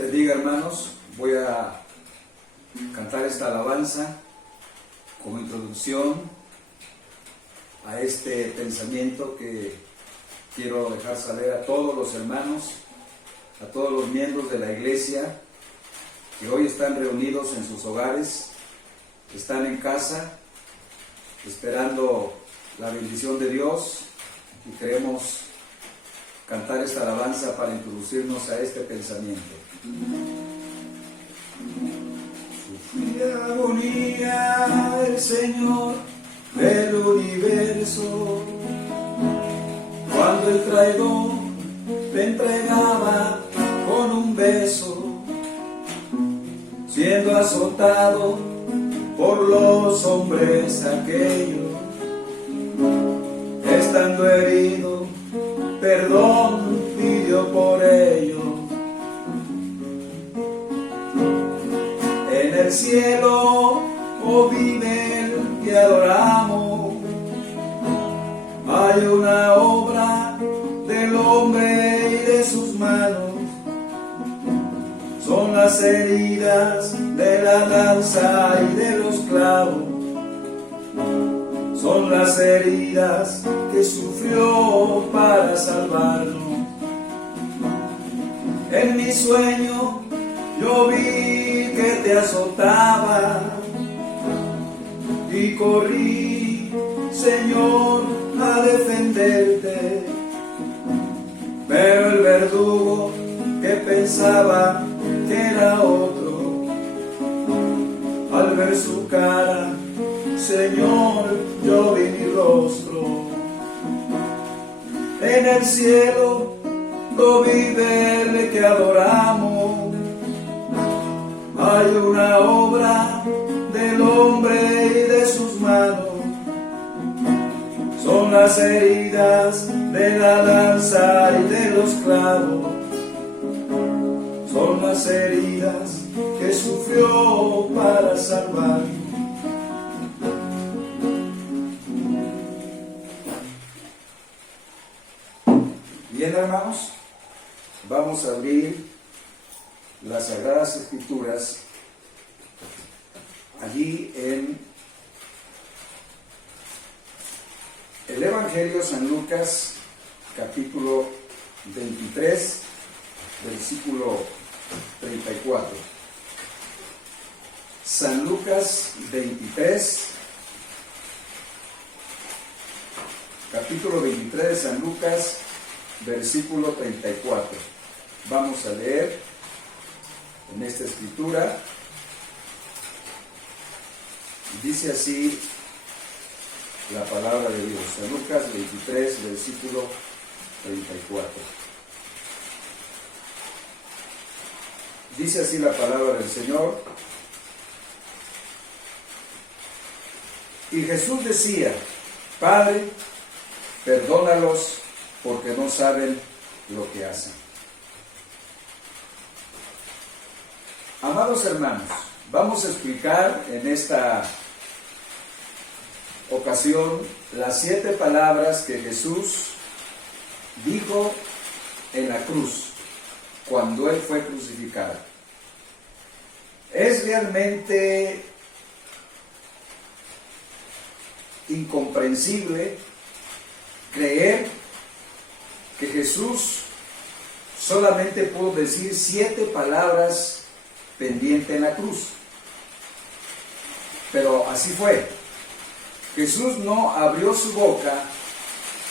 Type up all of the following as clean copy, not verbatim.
bendiga, hermanos. Voy a cantar esta alabanza como introducción a este pensamiento que quiero dejar saber a todos los hermanos, a todos los miembros de la iglesia que hoy están reunidos en sus hogares, están en casa, esperando la bendición de Dios, y queremos cantar esta alabanza para introducirnos a este pensamiento. Sufrí agonía del Señor del universo, cuando el traidor te entregaba con un beso, siendo azotado por los hombres aquellos, estando herido, perdón pidió por ello. En el cielo, oh vive el que adoramos, hay una obra del hombre y de sus manos, son las heridas de la lanza y de los clavos, son las heridas que sufrió para salvarnos. En mi sueño yo vi que te azotaba y corrí, Señor, a defenderte, pero el verdugo que pensaba que era otro, al ver su cara, Señor, yo vi mi rostro. En el cielo lo vive el que adoramos, hay una obra del hombre y de sus manos, son las heridas de la lanza y de los clavos, son las heridas que sufrió para salvarnos. Bien, hermanos, vamos a abrir las Sagradas Escrituras allí en el Evangelio de San Lucas, capítulo 23, versículo 34. San Lucas 23, capítulo 23 de San Lucas, versículo 34. Vamos a leer en esta escritura. Dice así la palabra de Dios. San Lucas 23, versículo 34. Dice así la palabra del Señor. Y Jesús decía: Padre, perdónalos, porque no saben lo que hacen. Amados hermanos, vamos a explicar en esta ocasión las 7 palabras que Jesús dijo en la cruz cuando Él fue crucificado. Es realmente incomprensible creer que Jesús solamente pudo decir 7 palabras pendientes en la cruz. Pero así fue. Jesús no abrió su boca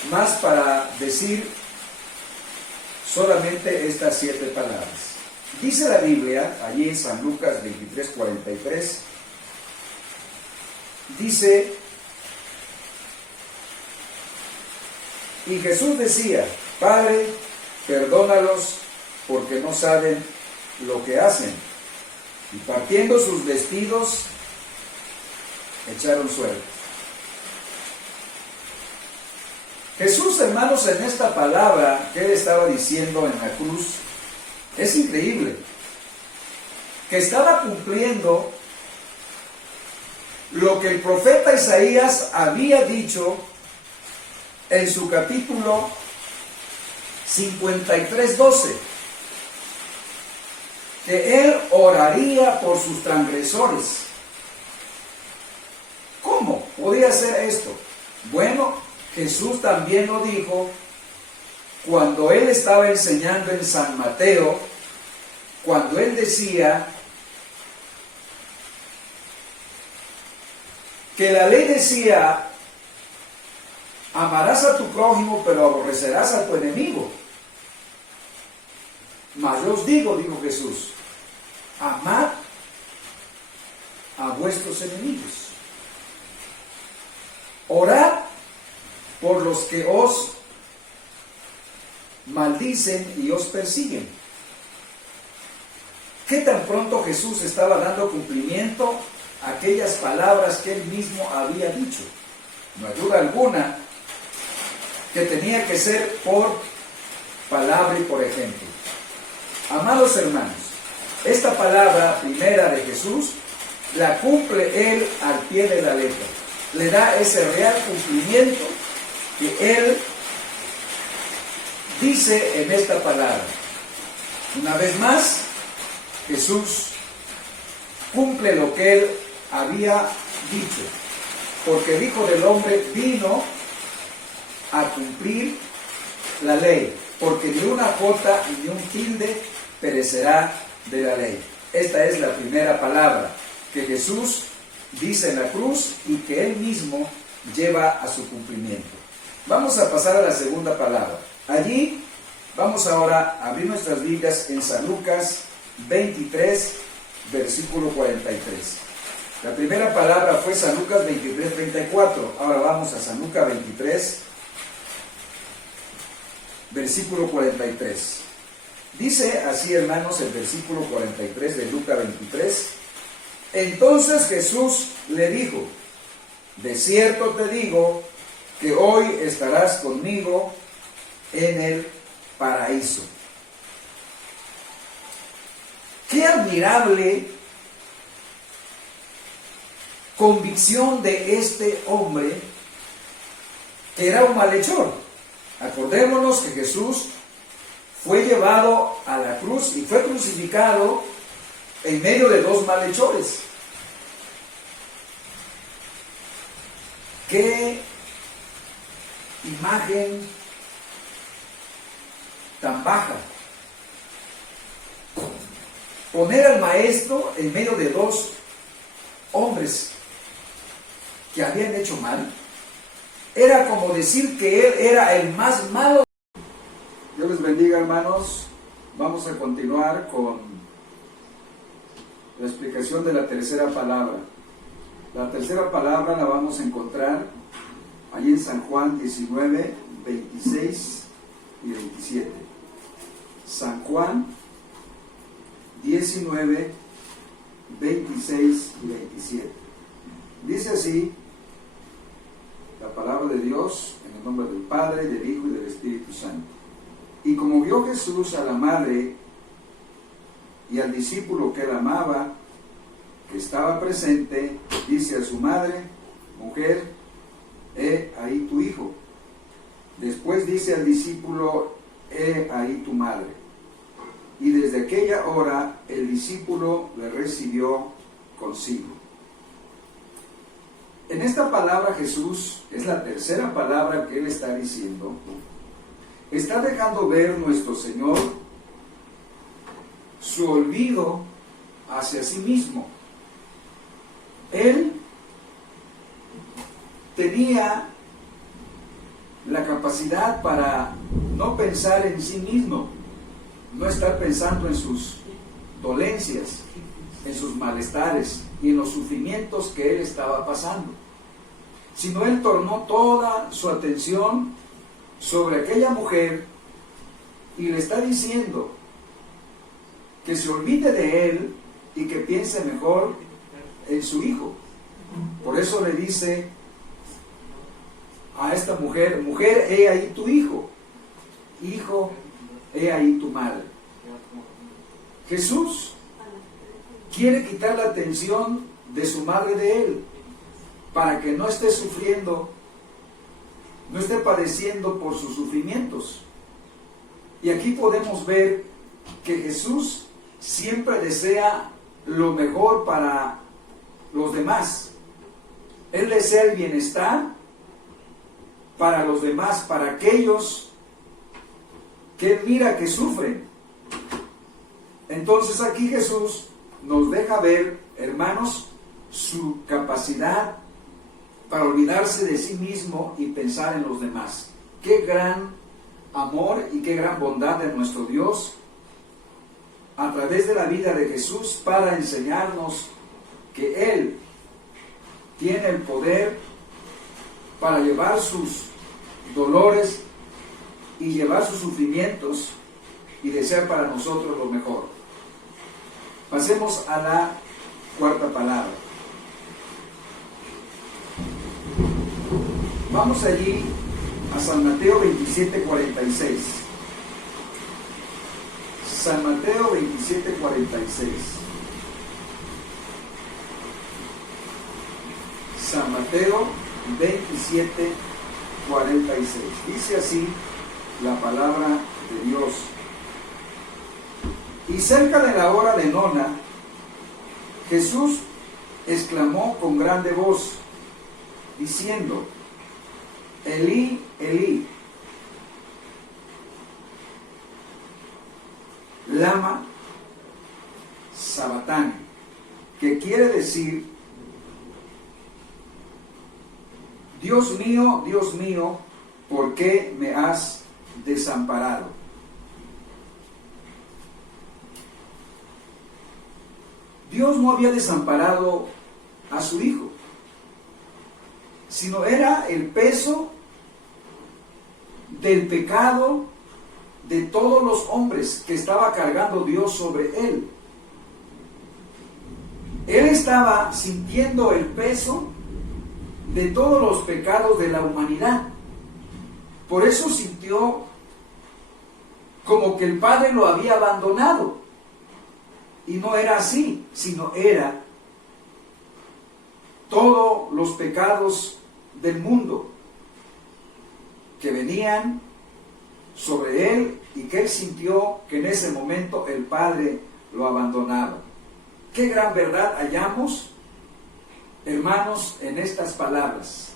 más para decir solamente estas 7 palabras. Dice la Biblia, allí en San Lucas 23, 43, dice: Y Jesús decía: Padre, perdónalos, porque no saben lo que hacen. Y partiendo sus vestidos, echaron suerte. Jesús, hermanos, en esta palabra que Él estaba diciendo en la cruz, es increíble, que estaba cumpliendo lo que el profeta Isaías había dicho en su capítulo 53:12, que Él oraría por sus transgresores. ¿Cómo podía ser esto? Bueno, Jesús también lo dijo cuando Él estaba enseñando en San Mateo, cuando Él decía que la ley decía: amarás a tu prójimo, pero aborrecerás a tu enemigo. Mas yo os digo, dijo Jesús, amad a vuestros enemigos. Orad por los que os maldicen y os persiguen. ¿Qué tan pronto Jesús estaba dando cumplimiento a aquellas palabras que Él mismo había dicho? No hay duda alguna que tenía que ser por palabra y por ejemplo. Amados hermanos, esta palabra primera de Jesús la cumple Él al pie de la letra. Le da ese real cumplimiento que Él dice en esta palabra. Una vez más, Jesús cumple lo que Él había dicho, porque el Hijo del Hombre vino a cumplir la ley, porque ni una jota ni un tilde perecerá de la ley. Esta es la primera palabra que Jesús dice en la cruz y que Él mismo lleva a su cumplimiento. Vamos a pasar a la segunda palabra. Allí vamos ahora a abrir nuestras Biblias en San Lucas 23, versículo 43. La primera palabra fue San Lucas 23, 34. Ahora vamos a San Lucas 23, versículo 43. Dice así, hermanos, el versículo 43 de Lucas 23. Entonces Jesús le dijo: de cierto te digo que hoy estarás conmigo en el paraíso. Qué admirable convicción de este hombre, que era un malhechor. Acordémonos que Jesús fue llevado a la cruz y fue crucificado en medio de dos malhechores. Qué imagen tan baja. Poner al maestro en medio de dos hombres que habían hecho mal, era como decir que él era el más malo. Dios les bendiga, hermanos. Vamos a continuar con la explicación de la tercera palabra. La tercera palabra la vamos a encontrar allí en San Juan 19, 26 y 27. San Juan 19, 26 y 27. Dice así la palabra de Dios, en el nombre del Padre, del Hijo y del Espíritu Santo. Y como vio Jesús a la madre y al discípulo que él amaba, que estaba presente, dice a su madre: mujer, he ahí tu hijo. Después dice al discípulo: he ahí tu madre. Y desde aquella hora el discípulo le recibió consigo. En esta palabra Jesús, es la tercera palabra que Él está diciendo, está dejando ver nuestro Señor su olvido hacia sí mismo. Él tenía la capacidad para no pensar en sí mismo, no estar pensando en sus dolencias, en sus malestares y en los sufrimientos que él estaba pasando, sino él tornó toda su atención sobre aquella mujer y le está diciendo que se olvide de él y que piense mejor en su hijo. Por eso le dice a esta mujer: mujer, he ahí tu hijo. Hijo, he ahí tu madre. Jesús quiere quitar la atención de su madre de él, para que no esté sufriendo, no esté padeciendo por sus sufrimientos. Y aquí podemos ver que Jesús siempre desea lo mejor para los demás. Él desea el bienestar para los demás, para aquellos que Él mira que sufren. Entonces aquí Jesús nos deja ver, hermanos, su capacidad para olvidarse de sí mismo y pensar en los demás. Qué gran amor y qué gran bondad de nuestro Dios a través de la vida de Jesús para enseñarnos que Él tiene el poder para llevar sus dolores y llevar sus sufrimientos y desear para nosotros lo mejor. Pasemos a la cuarta palabra. Vamos allí a San Mateo 27:46. San Mateo 27:46. San Mateo 27:46. Dice así la palabra de Dios. Y cerca de la hora de nona, Jesús exclamó con grande voz, diciendo: Elí, Elí, lama sabatani, que quiere decir: Dios mío, ¿por qué me has desamparado? Dios no había desamparado a su Hijo, sino era el peso del pecado de todos los hombres que estaba cargando Dios sobre Él. Él estaba sintiendo el peso de todos los pecados de la humanidad. Por eso sintió como que el Padre lo había abandonado. Y no era así, sino era todos los pecados del mundo que venían sobre Él y que Él sintió que en ese momento el Padre lo abandonaba. Qué gran verdad hallamos, hermanos, en estas palabras.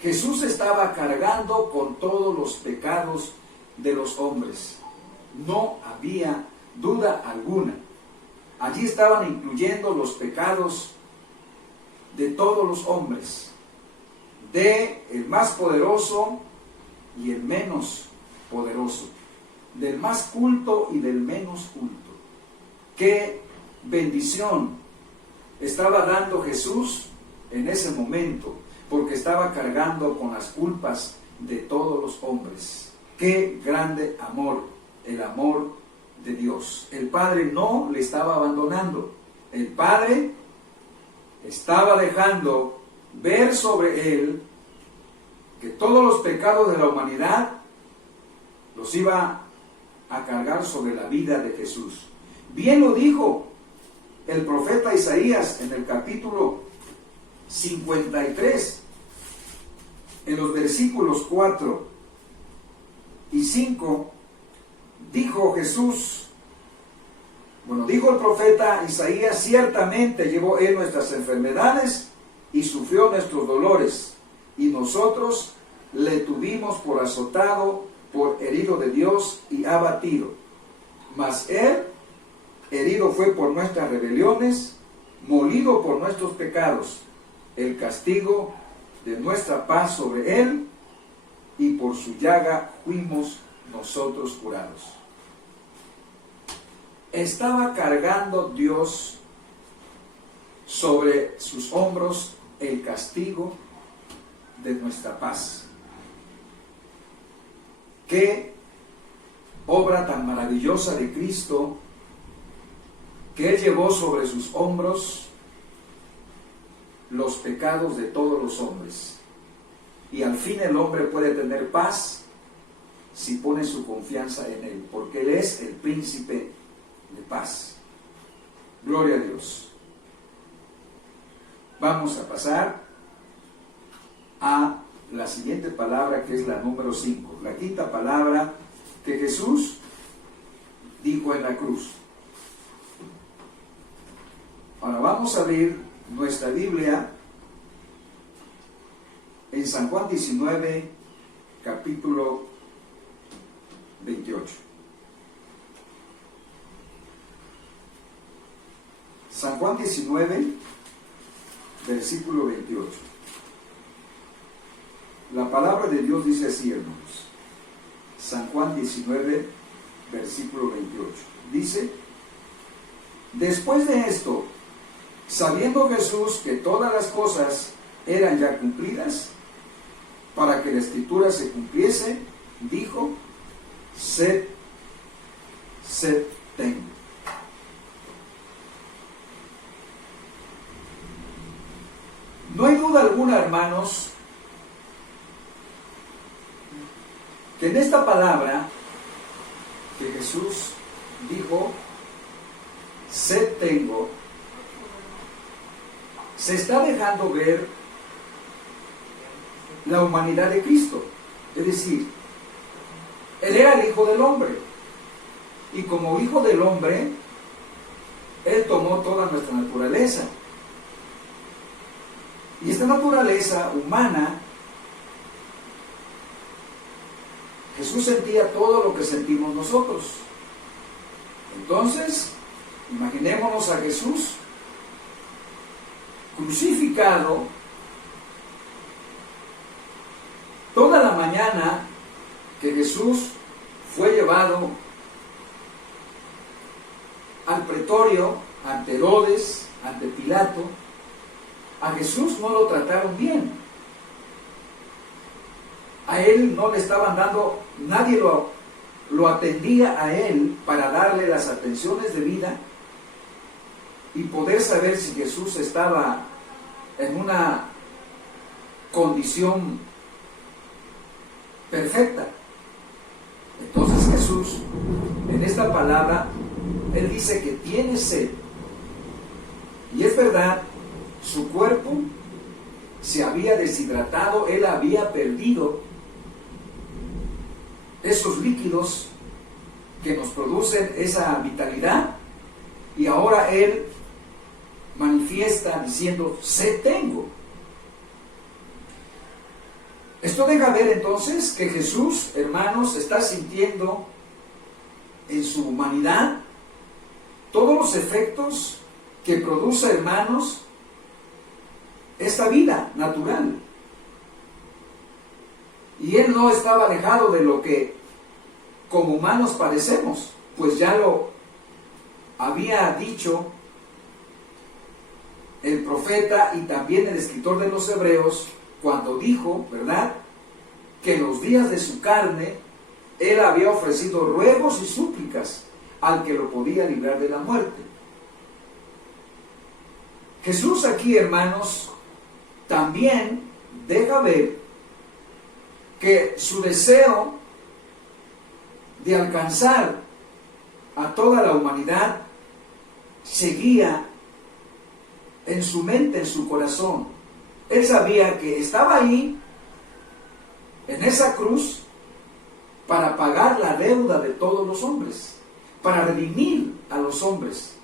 Jesús estaba cargando con todos los pecados de los hombres. No había duda alguna. Allí estaban incluyendo los pecados de todos los hombres, de el más poderoso y el menos poderoso, del más culto y del menos culto. Qué bendición estaba dando Jesús en ese momento, porque estaba cargando con las culpas de todos los hombres. Qué grande amor, el amor de Dios. El Padre no le estaba abandonando. El Padre estaba dejando ver sobre Él que todos los pecados de la humanidad los iba a cargar sobre la vida de Jesús. Bien lo dijo el profeta Isaías en el capítulo 53, en los versículos 4 y 5, dijo el profeta Isaías: ciertamente llevó Él nuestras enfermedades y sufrió nuestros dolores, y nosotros le tuvimos por azotado, por herido de Dios y abatido. Mas Él herido fue por nuestras rebeliones, molido por nuestros pecados. El castigo de nuestra paz sobre Él, y por su llaga fuimos nosotros curados. Estaba cargando Dios sobre sus hombros el castigo de nuestra paz. Qué obra tan maravillosa de Cristo, que Él llevó sobre sus hombros los pecados de todos los hombres. Y al fin el hombre puede tener paz si pone su confianza en Él, porque Él es el príncipe de paz. Gloria a Dios. Vamos a pasar a la siguiente palabra, que es la número 5, la quinta palabra que Jesús dijo en la cruz. vamos a abrir nuestra Biblia en San Juan 19, capítulo 28. San Juan 19, versículo 28. La palabra de Dios dice así, hermanos. San Juan 19, versículo 28. Dice: después de esto, sabiendo Jesús que todas las cosas eran ya cumplidas, para que la escritura se cumpliese, dijo: sed tengo. No hay duda alguna, hermanos, que en esta palabra que Jesús dijo, sed tengo, se está dejando ver la humanidad de Cristo. Es decir, Él era el Hijo del Hombre, y como Hijo del Hombre, Él tomó toda nuestra naturaleza. Y esta naturaleza humana, Jesús sentía todo lo que sentimos nosotros. Entonces, imaginémonos a Jesús crucificado toda la mañana que Jesús fue llevado al pretorio, ante Herodes, ante Pilato. A Jesús no lo trataron bien. A Él no le estaban dando, nadie lo atendía a Él para darle las atenciones de vida y poder saber si Jesús estaba en una condición perfecta. Entonces Jesús, en esta palabra, Él dice que tiene sed. Y es verdad, su cuerpo se había deshidratado, Él había perdido esos líquidos que nos producen esa vitalidad, y ahora Él manifiesta diciendo: sed tengo. Esto deja ver entonces que Jesús, hermanos, está sintiendo en su humanidad todos los efectos que produce, hermanos, esta vida natural. Y Él no estaba alejado de lo que como humanos padecemos, pues ya lo había dicho el profeta y también el escritor de los Hebreos, cuando dijo, ¿verdad?, que en los días de su carne Él había ofrecido ruegos y súplicas al que lo podía librar de la muerte. Jesús aquí, hermanos, también deja ver que su deseo de alcanzar a toda la humanidad seguía en su mente, en su corazón. Él sabía que estaba ahí, en esa cruz, para pagar la deuda de todos los hombres, para redimir a los hombres.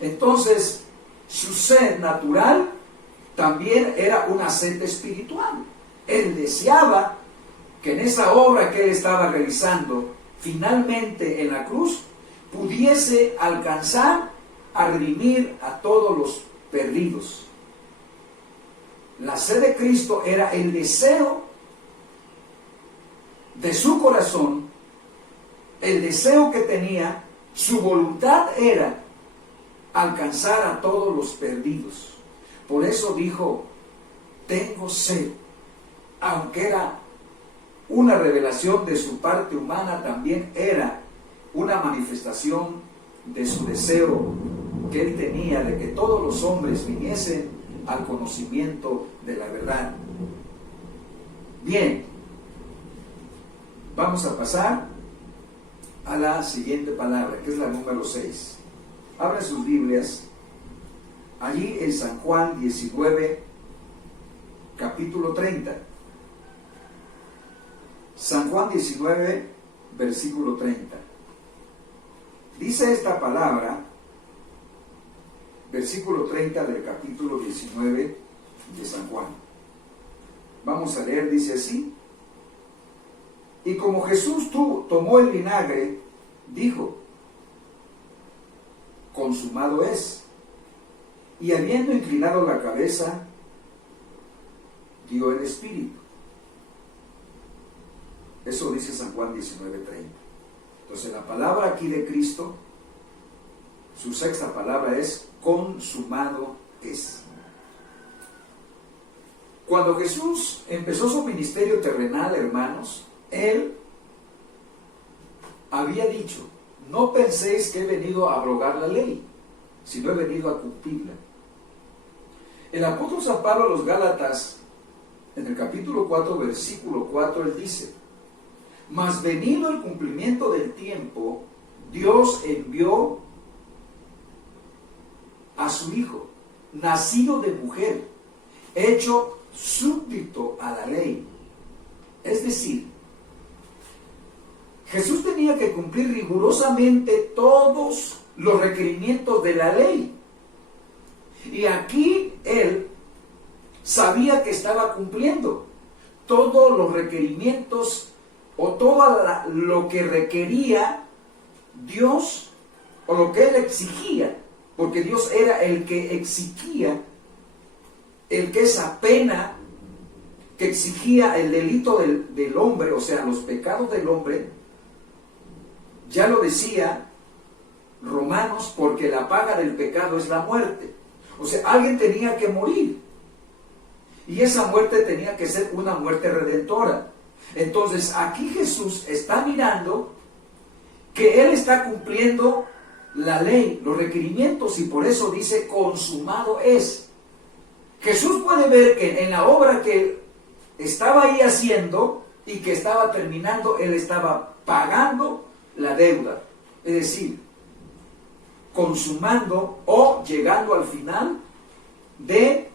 Entonces, su sed natural también era una sed espiritual. Él deseaba que en esa obra que Él estaba realizando, finalmente en la cruz, pudiese alcanzar a redimir a todos los perdidos. La sed de Cristo era el deseo de su corazón, el deseo que tenía, su voluntad era alcanzar a todos los perdidos. Por eso dijo: tengo sed. Aunque era una revelación de su parte humana, también era una manifestación de su deseo que Él tenía de que todos los hombres viniesen al conocimiento de la verdad. Bien, vamos a pasar a la siguiente palabra, que es la número 6. Abran sus Biblias allí en San Juan 19, capítulo 30. San Juan 19, versículo 30. Dice esta palabra: versículo 30 del capítulo 19 de San Juan. Vamos a leer, dice así: y como Jesús tomó el vinagre, dijo: consumado es. Y habiendo inclinado la cabeza, dio el Espíritu. Eso dice San Juan 19:30. Entonces la palabra aquí de Cristo, su sexta palabra es consumado es. Cuando Jesús empezó su ministerio terrenal, hermanos, Él había dicho: no penséis que he venido a abrogar la ley, sino he venido a cumplirla. El apóstol San Pablo a los Gálatas, en el capítulo 4, versículo 4, él dice: mas venido el cumplimiento del tiempo, Dios envió a su Hijo, nacido de mujer, hecho súbdito a la ley. Es decir, Jesús tenía que cumplir rigurosamente todos los requerimientos de la ley. Y aquí él sabía que estaba cumpliendo todos los requerimientos o todo lo que requería Dios, o lo que él exigía, porque Dios era el que exigía, el que esa pena que exigía el delito del hombre, o sea, los pecados del hombre. Ya lo decía Romanos: porque la paga del pecado es la muerte. O sea, alguien tenía que morir, y esa muerte tenía que ser una muerte redentora. Entonces aquí Jesús está mirando que Él está cumpliendo la ley, los requerimientos, y por eso dice: consumado es. Jesús puede ver que en la obra que estaba ahí haciendo y que estaba terminando, Él estaba pagando la deuda, es decir, consumando o llegando al final de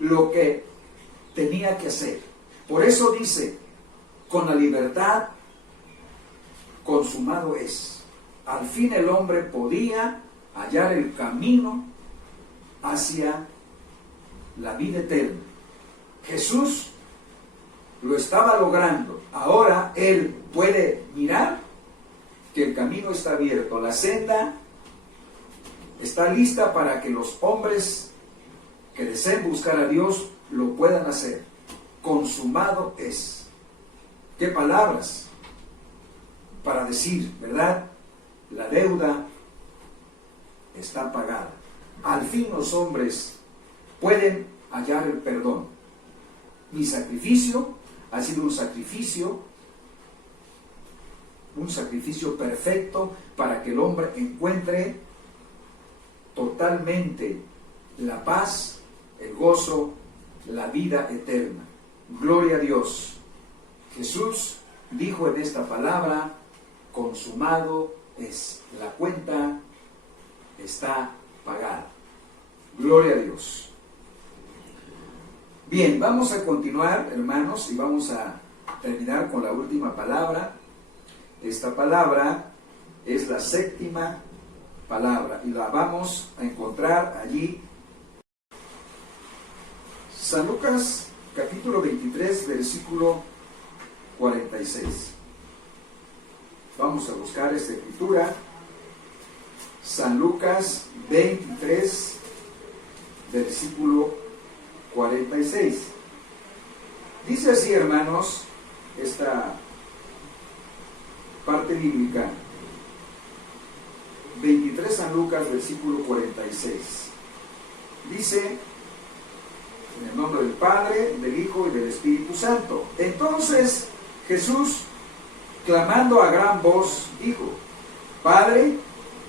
lo que tenía que hacer. Por eso dice: con la libertad, consumado es. Al fin el hombre podía hallar el camino hacia la vida eterna. Jesús lo estaba logrando. Ahora él puede mirar que el camino está abierto, la senda está lista para que los hombres que deseen buscar a Dios lo puedan hacer. Consumado es. ¿Qué palabras para decir, verdad? La deuda está pagada. Al fin los hombres pueden hallar el perdón. Mi sacrificio ha sido un sacrificio perfecto para que el hombre encuentre totalmente la paz, el gozo, la vida eterna. Gloria a Dios. Jesús dijo en esta palabra: consumado es. La cuenta está pagada. Gloria a Dios. Bien, vamos a continuar, hermanos, y vamos a terminar con la última palabra. Esta palabra es la séptima palabra y la vamos a encontrar allí. San Lucas capítulo 23, versículo 46. Vamos a buscar esta escritura. San Lucas 23, versículo 46. Dice así, hermanos, esta parte bíblica. 23 San Lucas, versículo 46. Dice: en el nombre del Padre, del Hijo y del Espíritu Santo. Entonces Jesús, clamando a gran voz, dijo: Padre,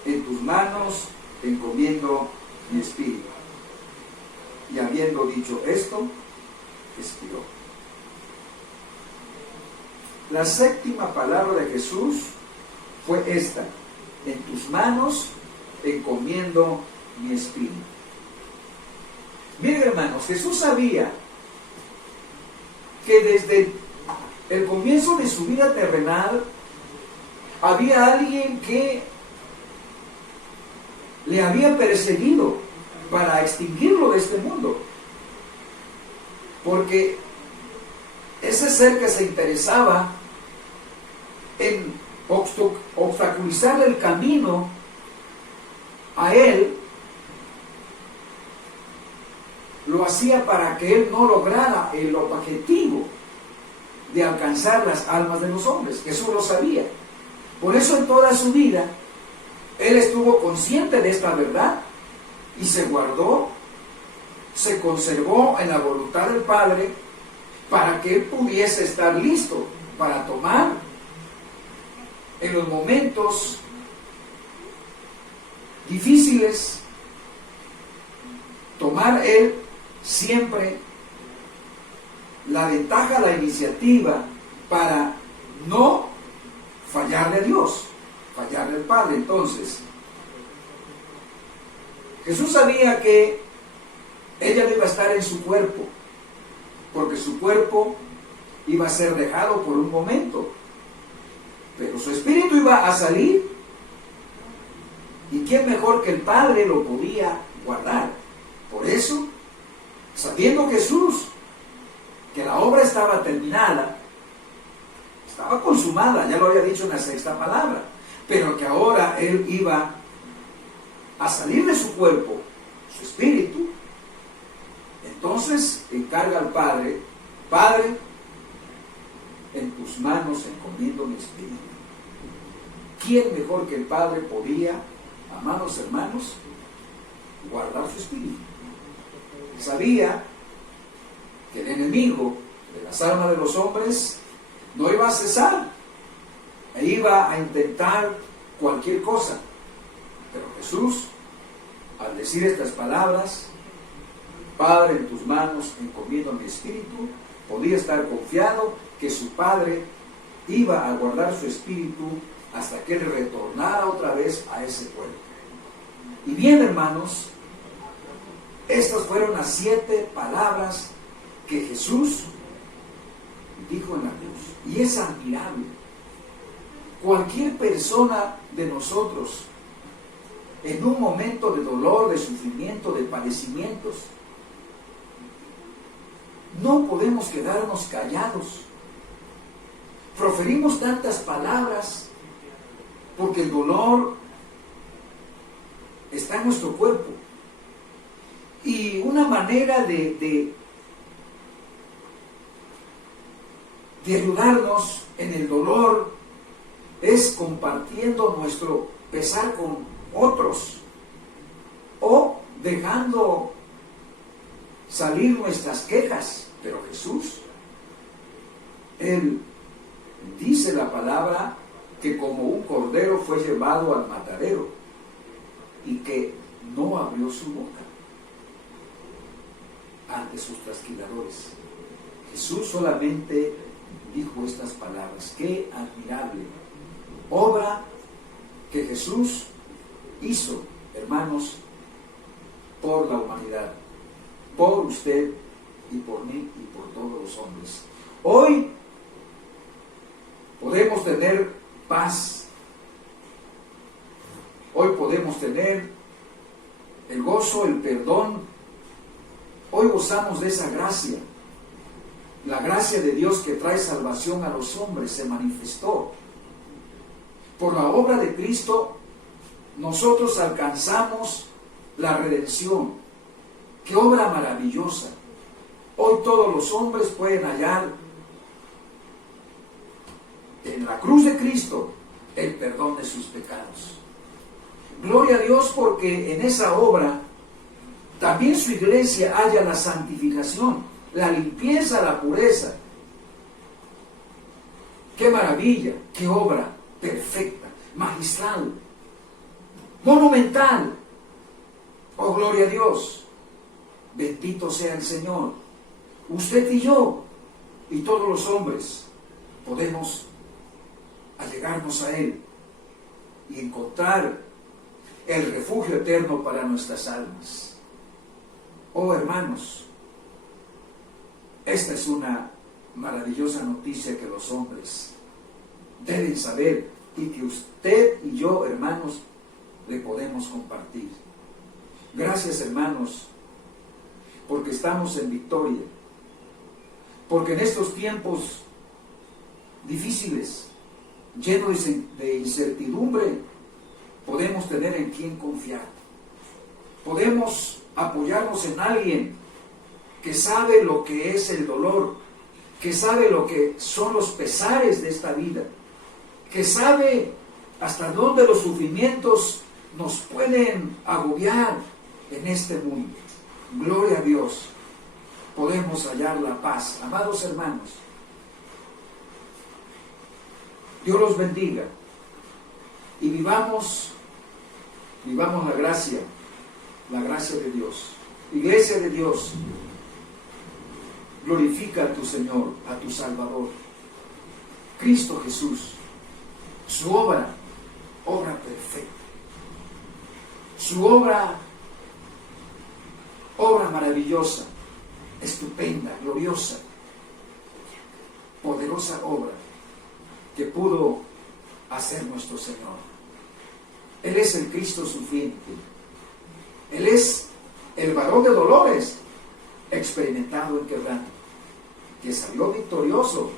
en tus manos encomiendo mi espíritu. Y habiendo dicho esto, expiró. La séptima palabra de Jesús fue esta: en tus manos encomiendo mi espíritu. Miren, hermanos, Jesús sabía que desde el comienzo de su vida terrenal había alguien que le había perseguido, para extinguirlo de este mundo. Porque ese ser que se interesaba en obstaculizar el camino a él, lo hacía para que él no lograra el objetivo de alcanzar las almas de los hombres. Jesús lo sabía. Por eso en toda su vida él estuvo consciente de esta verdad y se guardó, se conservó en la voluntad del Padre para que él pudiese estar listo para tomar en los momentos difíciles, tomar él siempre la ventaja, la iniciativa para no fallarle a Dios, fallarle al Padre. Entonces, Jesús sabía que ella no iba a estar en su cuerpo, porque su cuerpo iba a ser dejado por un momento, pero su espíritu iba a salir, y quién mejor que el Padre lo podía guardar. Por eso, sabiendo Jesús que la obra estaba terminada, estaba consumada, ya lo había dicho en la sexta palabra, pero que ahora él iba a salir de su cuerpo, su espíritu, entonces encarga al Padre: Padre, en tus manos encomiendo mi espíritu. ¿Quién mejor que el Padre podía, amados hermanos, guardar su espíritu? Sabía que el enemigo de las almas de los hombres no iba a cesar, e iba a intentar cualquier cosa. Pero Jesús, al decir estas palabras, Padre, en tus manos encomiendo mi espíritu, podía estar confiado que su Padre iba a guardar su espíritu hasta que él retornara otra vez a ese cuerpo. Y bien, hermanos, estas fueron las 7 palabras que Jesús dijo en la cruz. Y es admirable. Cualquier persona de nosotros, en un momento de dolor, de sufrimiento, de padecimientos, no podemos quedarnos callados. Proferimos tantas palabras porque el dolor está en nuestro cuerpo. Y una manera de ayudarnos en el dolor es compartiendo nuestro pesar con otros, o dejando salir nuestras quejas. Pero Jesús, él dice la palabra que como un cordero fue llevado al matadero y que no abrió su boca ante sus trasquiladores. Jesús solamente dijo estas palabras. Qué admirable obra que Jesús hizo, hermanos, por la humanidad, por usted y por mí y por todos los hombres. Hoy podemos tener paz. Hoy podemos tener el gozo, el perdón. Hoy gozamos de esa gracia. La gracia de Dios que trae salvación a los hombres se manifestó. Por la obra de Cristo, nosotros alcanzamos la redención. ¡Qué obra maravillosa! Hoy todos los hombres pueden hallar en la cruz de Cristo el perdón de sus pecados. Gloria a Dios, porque en esa obra también su iglesia halla la santificación, la limpieza, la pureza. ¡Qué maravilla! ¡Qué obra perfecta, magistral, monumental! ¡Oh, gloria a Dios! Bendito sea el Señor. Usted y yo y todos los hombres podemos allegarnos a Él y encontrar el refugio eterno para nuestras almas. Oh, hermanos, esta es una maravillosa noticia que los hombres deben saber y que usted y yo, hermanos, le podemos compartir. Gracias, hermanos, porque estamos en victoria. Porque en estos tiempos difíciles, llenos de incertidumbre, podemos tener en quién confiar. Podemos apoyarnos en alguien que sabe lo que es el dolor, que sabe lo que son los pesares de esta vida, que sabe hasta dónde los sufrimientos nos pueden agobiar en este mundo. Gloria a Dios, podemos hallar la paz. Amados hermanos, Dios los bendiga y vivamos la gracia de Dios. Iglesia de Dios, glorifica a tu Señor, a tu Salvador, Cristo Jesús, su obra perfecta, su obra maravillosa, estupenda, gloriosa, poderosa obra que pudo hacer nuestro Señor. Él es el Cristo sufriente, Él es el varón de dolores, experimentado en quebranto, que salió victorioso,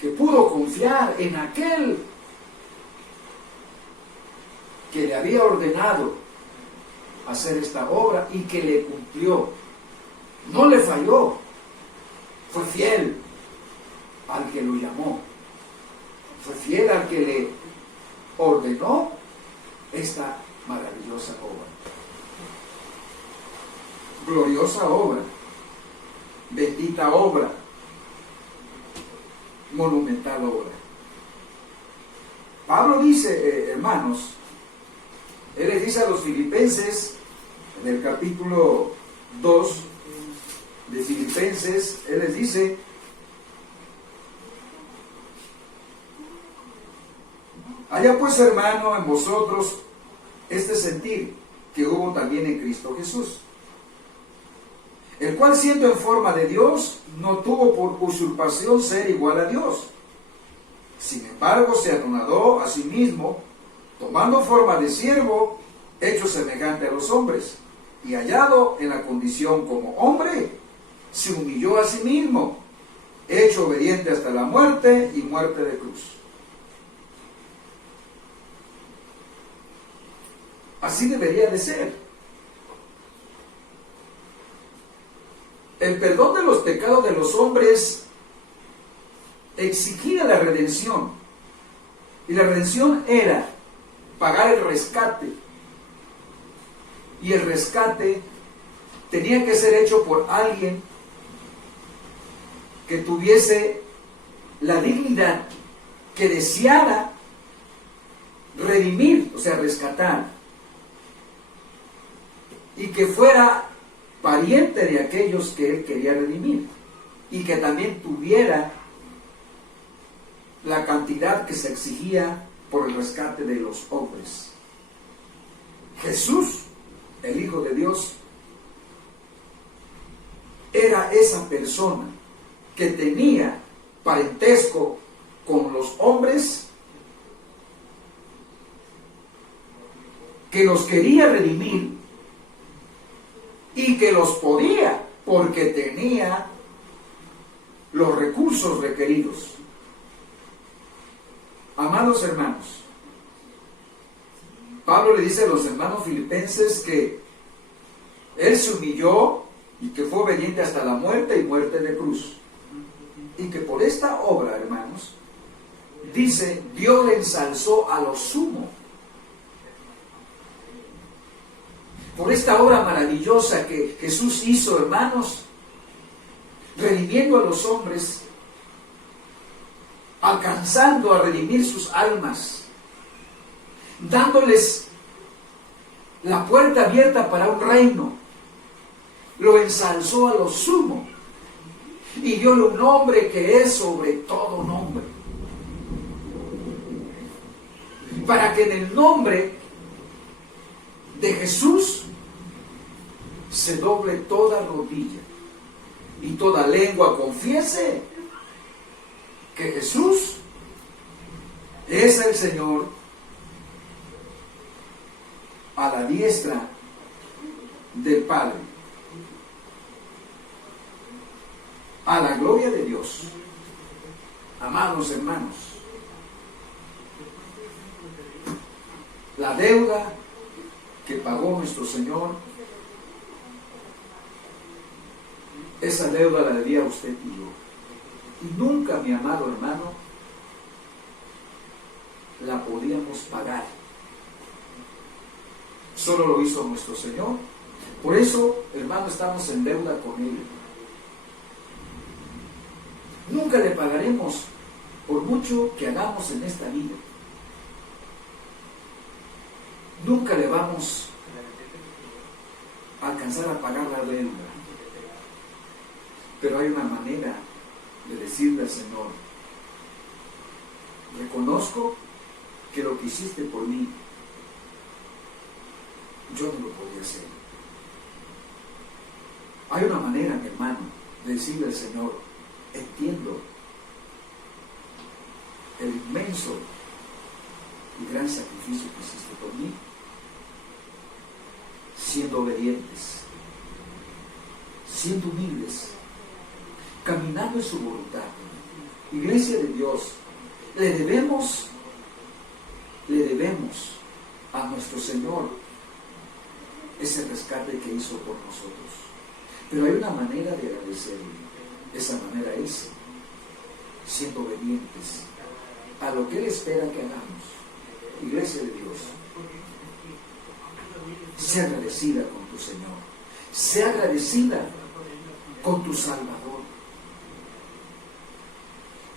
que pudo confiar en aquel que le había ordenado hacer esta obra y que le cumplió. No le falló, fue fiel al que lo llamó, fue fiel al que le ordenó esta maravillosa obra. Gloriosa obra, bendita obra, monumental obra. Pablo dice, hermanos, él les dice a los filipenses, en el capítulo 2 de Filipenses, él les dice: haya pues, hermano, en vosotros este sentir que hubo también en Cristo Jesús, el cual, siendo en forma de Dios, no tuvo por usurpación ser igual a Dios. Sin embargo, se anonadó a sí mismo, tomando forma de siervo, hecho semejante a los hombres, y hallado en la condición como hombre, se humilló a sí mismo, hecho obediente hasta la muerte y muerte de cruz. Así debería de ser. El perdón de los pecados de los hombres exigía la redención. Y la redención era pagar el rescate. Y el rescate tenía que ser hecho por alguien que tuviese la dignidad, que deseara redimir, o sea, rescatar, y que fuera pariente de aquellos que él quería redimir, y que también tuviera la cantidad que se exigía por el rescate de los hombres. Jesús, el Hijo de Dios, era esa persona que tenía parentesco con los hombres, que los quería redimir y que los podía, porque tenía los recursos requeridos. Amados hermanos, Pablo le dice a los hermanos filipenses que él se humilló y que fue obediente hasta la muerte y muerte de cruz. Y que por esta obra, hermanos, dice, Dios le ensalzó a lo sumo. Por esta obra maravillosa que Jesús hizo, hermanos, redimiendo a los hombres, alcanzando a redimir sus almas, dándoles la puerta abierta para un reino, lo ensalzó a lo sumo y diole un nombre que es sobre todo nombre, para que en el nombre de Jesús se doble toda rodilla y toda lengua confiese que Jesús es el Señor, a la diestra del Padre, a la gloria de Dios. Amados hermanos, la deuda que pagó nuestro Señor, esa deuda la debía usted y yo. Y nunca, mi amado hermano, la podíamos pagar. Solo lo hizo nuestro Señor. Por eso, hermano, estamos en deuda con Él. Nunca le pagaremos por mucho que hagamos en esta vida. Nunca le vamos a alcanzar a pagar la deuda. Pero hay una manera de decirle al Señor: reconozco que lo que hiciste por mí, yo no lo podía hacer. Hay una manera, mi hermano, de decirle al Señor: entiendo el inmenso y gran sacrificio que hiciste por mí, siendo obedientes, siendo humildes, caminando en su voluntad. Iglesia de Dios, le debemos a nuestro Señor ese rescate que hizo por nosotros. Pero hay una manera de agradecerle. Esa manera es siendo obedientes a lo que Él espera que hagamos. Iglesia de Dios, sea agradecida con tu Señor, sea agradecida con tu Salvador,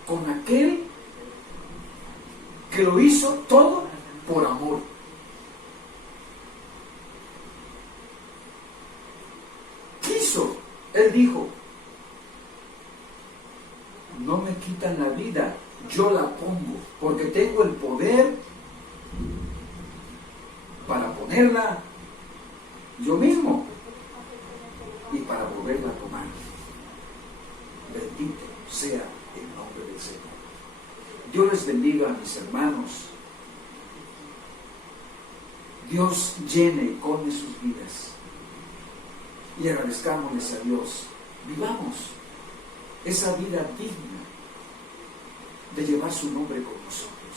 con aquel que lo hizo todo por amor. Quiso, Él dijo: no me quitan la vida, yo la pongo, porque tengo el poder para ponerla yo mismo y para volverla a tomar. Bendito sea el nombre del Señor. Dios les bendiga, mis hermanos. Dios llene y colme sus vidas. Y agradezcámosles a Dios. Vivamos esa vida digna de llevar su nombre con nosotros.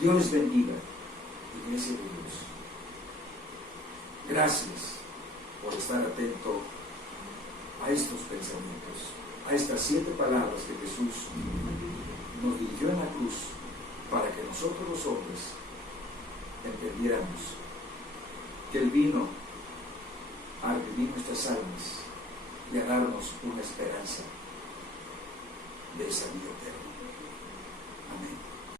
Dios les bendiga, Iglesia de Dios. Gracias por estar atento a estos pensamientos, a estas 7 palabras que Jesús nos dirigió en la cruz para que nosotros los hombres entendiéramos que Él vino a redimir nuestras almas y a darnos una esperanza de esa vida eterna.